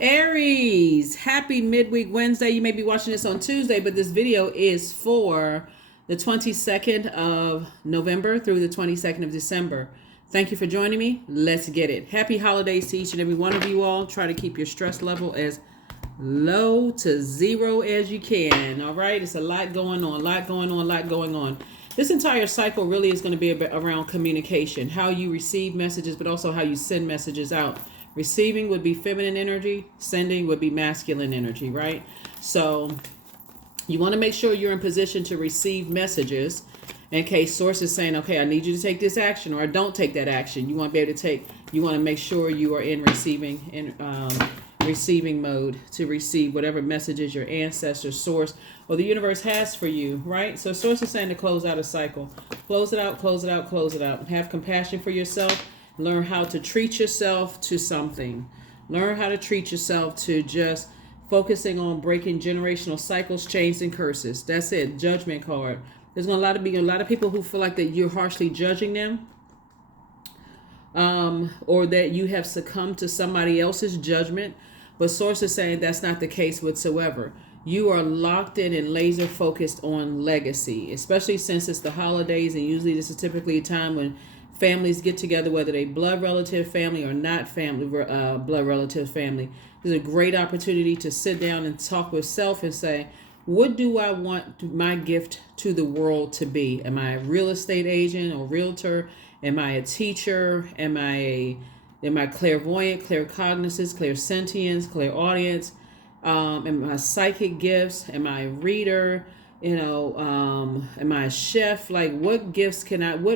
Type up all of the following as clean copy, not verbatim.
Aries, happy midweek Wednesday. You may be watching this on Tuesday, but this video is for the 22nd of November through the 22nd of December. Thank you for joining me. Let's get it. Happy holidays to each and every one of you all. Try to keep your stress level as low to zero as you can. All right. It's a lot going on. This entire cycle really is going to be around communication, how you receive messages, but also how you send messages out. Receiving would be feminine energy. Sending would be masculine energy, right? So you want to make sure you're in position to receive messages in case source is saying, okay, I need you to take this action, or I don't take that action. You want to be able to you want to make sure you are in receiving mode to receive whatever messages your ancestors, source, or the universe has for you, right? So source is saying to close out a cycle. Close it out. Have compassion for yourself. Learn how to treat yourself to something. Learn how to treat yourself to just focusing on breaking generational cycles, chains, and curses. That's it. Judgment card. There's going to be a lot of people who feel like that you're harshly judging them, or that you have succumbed to somebody else's judgment. But source is saying that's not the case whatsoever. You are locked in and laser focused on legacy, especially since it's the holidays, and usually this is typically a time when families get together, whether they blood relative family or not family, blood relative family. There's a great opportunity to sit down and talk with self and say, what do I want my gift to the world to be? Am I a real estate agent or realtor? Am I a teacher? Am I clairvoyant, claircognizance, clairsentience, clairaudience? Am I psychic gifts? Am I a reader? Am I a chef? Like, what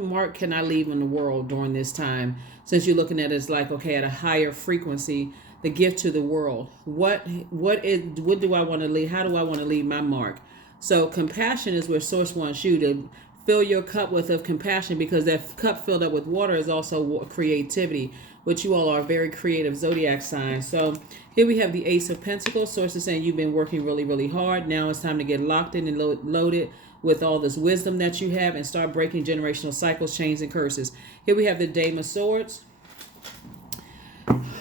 mark can I leave on the world during this time? Since you're looking at it as like, okay, at a higher frequency, the gift to the world. What do I want to leave? How do I want to leave my mark? So compassion is where source wants you to fill your cup of compassion, because that cup filled up with water is also creativity, which you all are very creative zodiac signs. So here we have the Ace of Pentacles. Source is saying you've been working really, really hard. Now it's time to get locked in and loaded with all this wisdom that you have and start breaking generational cycles, chains, and curses. Here we have the Dame of Swords.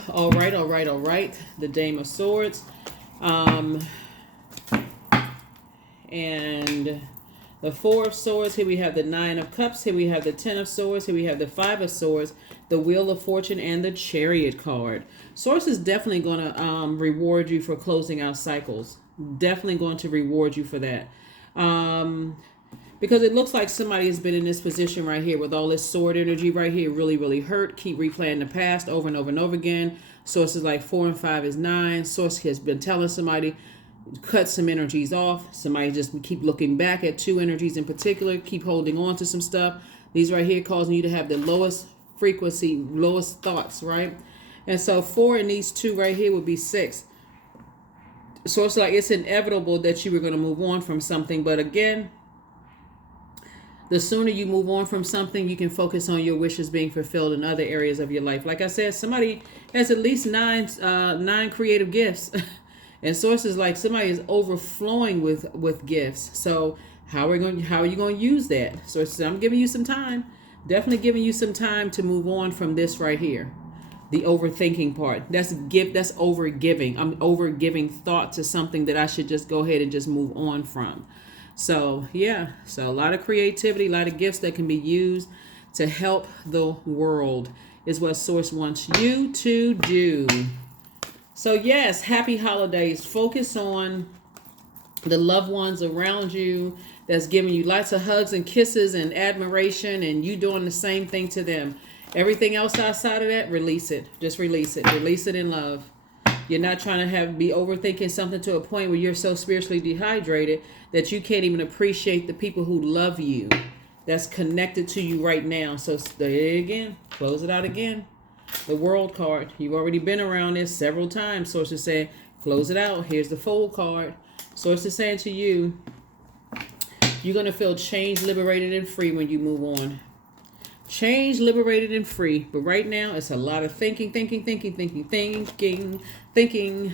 All right. The Dame of Swords. And the Four of Swords. Here we have the Nine of Cups. Here we have the Ten of Swords. Here we have the Five of Swords, the Wheel of Fortune, and the Chariot card. Source is definitely going to reward you for closing out cycles. Definitely going to reward you for that. Because it looks like somebody has been in this position right here with all this sword energy right here, really, really hurt. Keep replaying the past over and over and over again. Source is like 4 and 5 is 9. Source has been telling somebody, cut some energies off. Somebody just keep looking back at 2 energies in particular. Keep holding on to some stuff. These right here causing you to have the lowest frequency, lowest thoughts, right? And so 4 in these 2 right here would be 6. So it's like it's inevitable that you were going to move on from something. But again, the sooner you move on from something, you can focus on your wishes being fulfilled in other areas of your life. Like I said, somebody has at least nine creative gifts. And sources like somebody is overflowing with gifts. So how are you going to use that? So I'm giving you some time. Definitely giving you some time to move on from this right here. The overthinking part. That's overgiving. I'm overgiving thought to something that I should just go ahead and just move on from. So yeah, so a lot of creativity, a lot of gifts that can be used to help the world is what source wants you to do. So yes, happy holidays. Focus on the loved ones around you that's giving you lots of hugs and kisses and admiration, and you doing the same thing to them. Everything else outside of that, release it. Just release it. Release it in love. You're not trying to be overthinking something to a point where you're so spiritually dehydrated that you can't even appreciate the people who love you, that's connected to you right now. So there again, close it out again. The World card. You've already been around this several times. Source is saying, close it out. Here's the Fool card. Source is saying to you, you're going to feel changed, liberated, and free when you move on. Changed, liberated, and free. But right now, it's a lot of thinking.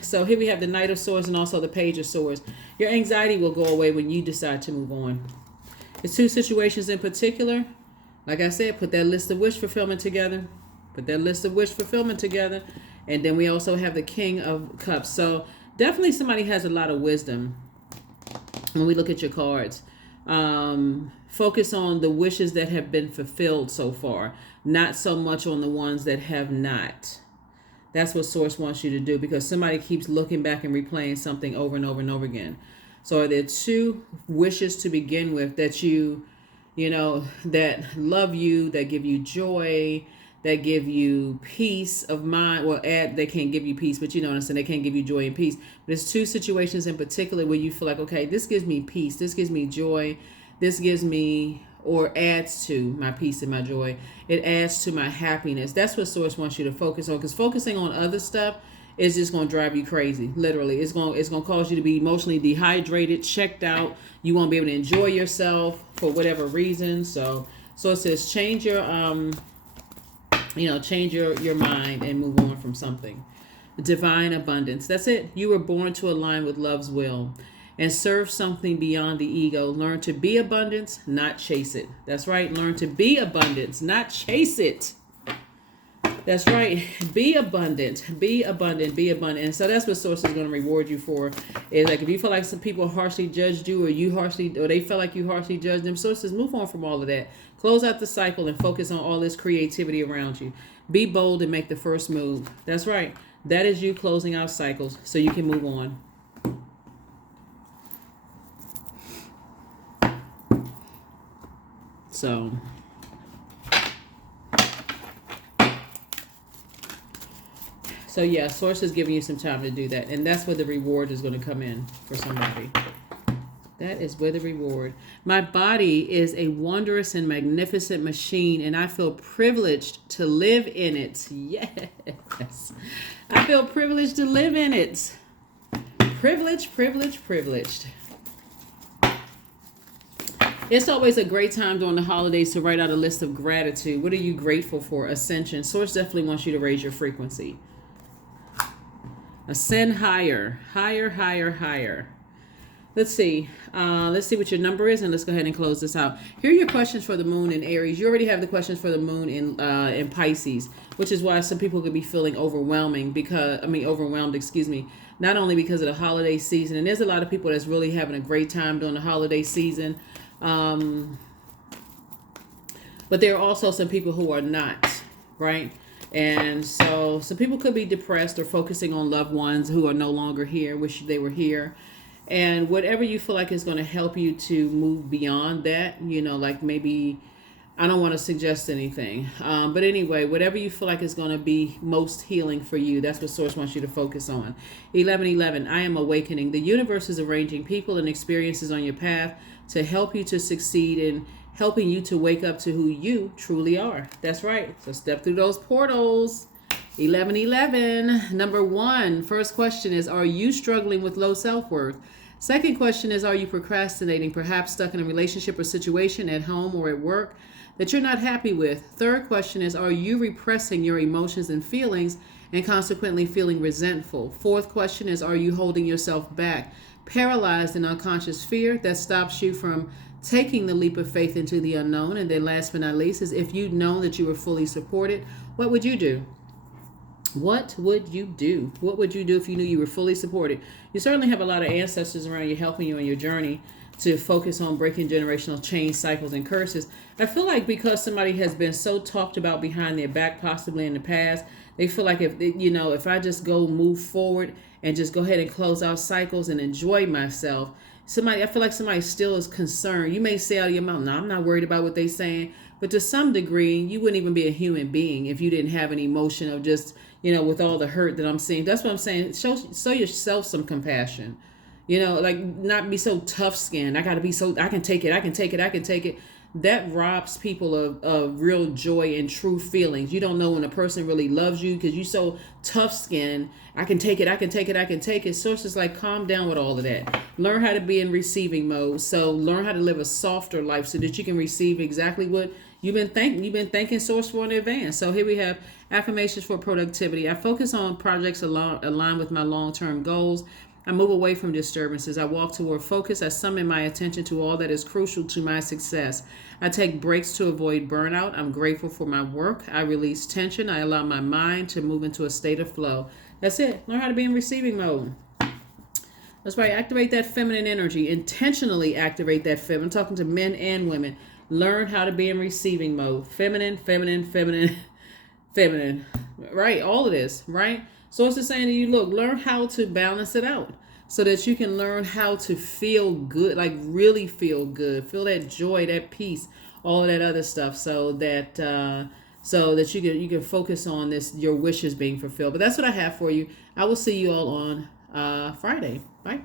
So here we have the Knight of Swords and also the Page of Swords. Your anxiety will go away when you decide to move on. It's 2 situations in particular. Like I said, put that list of wish fulfillment together. And then we also have the King of Cups. So definitely somebody has a lot of wisdom when we look at your cards. Focus on the wishes that have been fulfilled so far, not so much on the ones that have not. That's what Source wants you to do, because somebody keeps looking back and replaying something over and over and over again. So are there 2 wishes to begin with that you know, that love you, that give you joy, that give you peace of mind? Well, they can't give you peace, but you know what I'm saying, they can't give you joy and peace. But there's 2 situations in particular where you feel like, okay, this gives me peace, this gives me joy, this gives me, or adds to my peace and my joy. It adds to my happiness. That's what Source wants you to focus on, because focusing on other stuff is just going to drive you crazy. Literally, it's going to cause you to be emotionally dehydrated, checked out. You won't be able to enjoy yourself for whatever reason. So it says change your change your mind and move on from something. Divine abundance. That's it. You were born to align with love's will and serve something beyond the ego. Learn to be abundance, not chase it. That's right. Learn to be abundance, not chase it. That's right. Be abundant. Be abundant. Be abundant. And so that's what Source is going to reward you for. Is like, if you feel like some people harshly judged you, or they felt like you harshly judged them, Source says move on from all of that. Close out the cycle and focus on all this creativity around you. Be bold and make the first move. That's right. That is you closing out cycles so you can move on. So yeah, Source is giving you some time to do that. And that's where the reward is going to come in for somebody. That is where the reward. My body is a wondrous and magnificent machine, and I feel privileged to live in it. Yes. I feel privileged to live in it. Privileged. It's always a great time during the holidays to write out a list of gratitude. What are you grateful for? Ascension. Source definitely wants you to raise your frequency. Ascend higher. Higher. Let's see. Let's see what your number is, and let's go ahead and close this out. Here are your questions for the moon in Aries. You already have the questions for the moon in Pisces, which is why some people could be feeling overwhelmed, not only because of the holiday season, and there's a lot of people that's really having a great time during the holiday season. But there are also some people who are not, right? And so some people could be depressed or focusing on loved ones who are no longer here, wish they were here. And whatever you feel like is going to help you to move beyond that, like maybe, I don't want to suggest anything. But anyway, whatever you feel like is going to be most healing for you, that's what Source wants you to focus on. 1111, I am awakening. The universe is arranging people and experiences on your path to help you to succeed in helping you to wake up to who you truly are. That's right. So step through those portals. 1111. Number 1, first question is, are you struggling with low self-worth? Second question is, are you procrastinating, perhaps stuck in a relationship or situation at home or at work that you're not happy with? Third question is, are you repressing your emotions and feelings and consequently feeling resentful? Fourth question is, are you holding yourself back, paralyzed in unconscious fear that stops you from taking the leap of faith into the unknown? And then last but not least is, if you'd known that you were fully supported, what would you do? What would you do? What would you do if you knew you were fully supported? You certainly have a lot of ancestors around you helping you on your journey to focus on breaking generational chain cycles and curses. I feel like because somebody has been so talked about behind their back, possibly in the past, they feel like if I just go move forward and just go ahead and close out cycles and enjoy myself, I feel like somebody still is concerned. You may say out of your mouth, no, I'm not worried about what they're saying. But to some degree, you wouldn't even be a human being if you didn't have an emotion of just, with all the hurt that I'm seeing. That's what I'm saying. Show yourself some compassion. Like not be so tough-skinned. I can take it. That robs people of real joy and true feelings. You don't know when a person really loves you because you're so tough-skinned. I can take it. Source is like, calm down with all of that. Learn how to be in receiving mode. So learn how to live a softer life so that you can receive exactly what you've been thanking Source for in advance. So here we have affirmations for productivity. I focus on projects aligned with my long-term goals. I move away from disturbances. I walk toward focus. I summon my attention to all that is crucial to my success. I take breaks to avoid burnout. I'm grateful for my work. I release tension. I allow my mind to move into a state of flow. That's it. Learn how to be in receiving mode. That's right. Activate that feminine energy. Intentionally activate that feminine. I'm talking to men and women. Learn how to be in receiving mode. Feminine, feminine, feminine, feminine. Right? All of this. Right? So it's just saying to you, look, learn how to balance it out so that you can learn how to feel good, like really feel good. Feel that joy, that peace, all of that other stuff so that you can focus on this, your wishes being fulfilled. But that's what I have for you. I will see you all on Friday. Bye.